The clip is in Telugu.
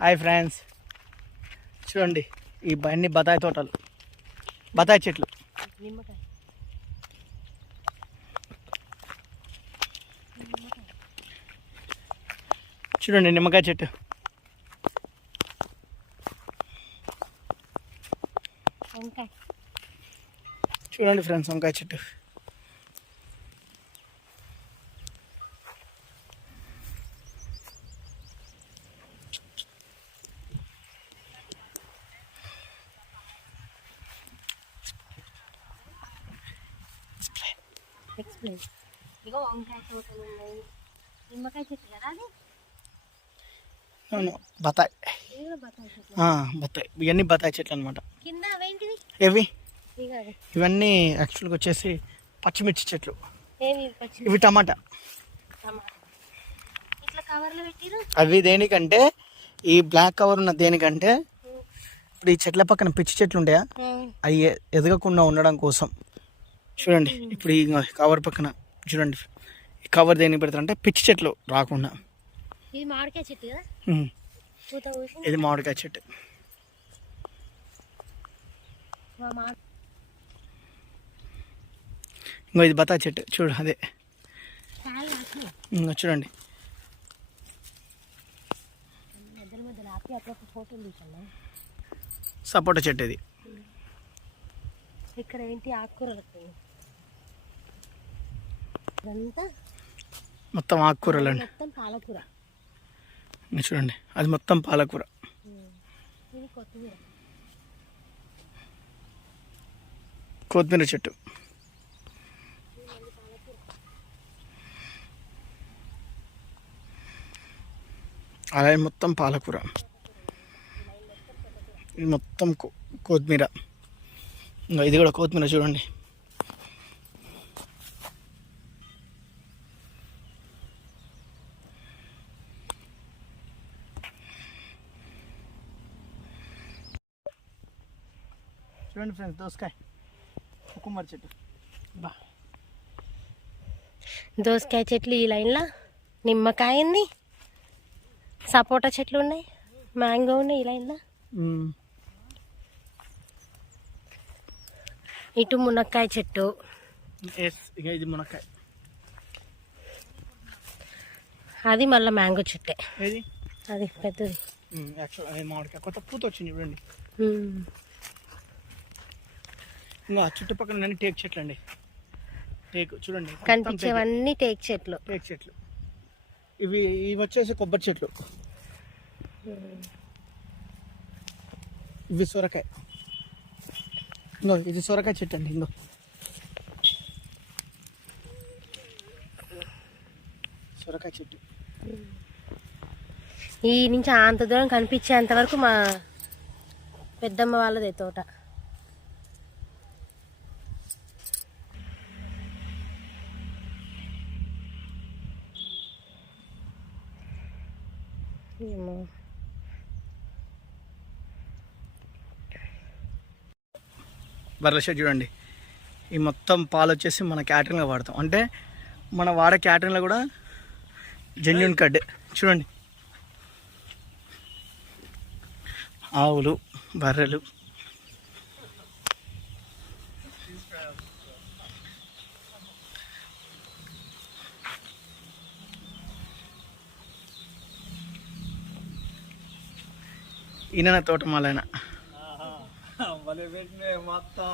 హాయ్ ఫ్రెండ్స్, చూడండి ఈ బండి బత్తాయి తోటలు, బత్తాయి చెట్లు. చూడండి నిమ్మకాయ చెట్టు, చూడండి ఫ్రెండ్స్ వంకాయ చెట్టు. ఇగో వంకాయ తోటలు ఉన్నాయి, నిమ్మకాయ చెట్టు కదా అది. బత్తాయి బత్తాయి ఇవన్నీ బత్తాయి చెట్లు అనమాట. కింద అవేంటివి? ఇవి ఇవన్నీ యాక్చువల్గా వచ్చేసి పచ్చిమిర్చి చెట్లు. ఇవి టమాటా. ఇట్లా కవర్లు పెట్టిరు. అవి దేనికంటే, ఈ బ్లాక్ కవర్ ఉన్న దేనికంటే, ఇప్పుడు ఈ చెట్ల పక్కన పిచ్చి చెట్లు ఉంటాయా, అవి ఎదగకుండా ఉండడం కోసం. చూడండి ఇప్పుడు ఈ కవర్ పక్కన చూడండి, ఈ కవర్ దేనికి పెడతారంటే పిచ్చి చెట్లు రాకుండా. ఇది మామిడికాయ చెట్టు కదా, ఇది మామిడికాయ చెట్టు. ఇంకో ఇది బత్తాయి చెట్టు చూడు, అదే చూడండి. సపోటా చెట్టు ఇది. ఇక్కడ ఏంటి ఆకుకూరలు, మొత్తం ఆకుకూరలు అండి. మొత్తం పాలకూర చూడండి, అది మొత్తం పాలకూర. ఇది కొత్తిమీర, కొత్తిమీర చెట్టు. అలాగే మొత్తం పాలకూర. ఇది మొత్తం కొత్తిమీర. ఇంకా ఇది కూడా కొత్తిమీర చూడండి. చూడండి ఫ్రెండ్స్, దోసకాయ, కుకుంబర్ చెట్టు. దోసకాయ చెట్లు ఈ లైన్లో, నిమ్మకాయ ఉంది, సపోటా చెట్లు ఉన్నాయి, మ్యాంగో ఉన్నాయి ఈ లైన్లో. ఇటు మునక్కాయ చెట్టు. ఇది మునక్కాయ, అది మళ్ళీ మ్యాంగో చెట్టే. అది పెద్దది. మామిడికాయ కొత్త పూత వచ్చింది చూడండి. ఇంకా చుట్టుపక్కల టేక్ చెట్లు అండి. టేక్ చూడండి, కనిపించేవన్నీ టేక్ చెట్లు. టేక్ చెట్లు. ఇవి వచ్చేసి కొబ్బరి చెట్లు. ఇవి సొరకాయ. ఇంకో ఇది సొరకాయ చెట్టు అండి. ఇంకో సొరకాయ చెట్టు. ఈ నుంచి అంత దూరం కనిపించేంత వరకు మా పెద్దమ్మ వాళ్ళదే తోట. బర్రెల షెడ్ చూడండి. ఈ మొత్తం పాలు వచ్చేసి మన క్యాటరింగ్లో వాడతాం. అంటే మన వాడే క్యాటరింగ్లో కూడా జెన్యూన్ కడ్. చూడండి, ఆవులు, బర్రెలు. ఈయన తోటమాలైన మొత్తం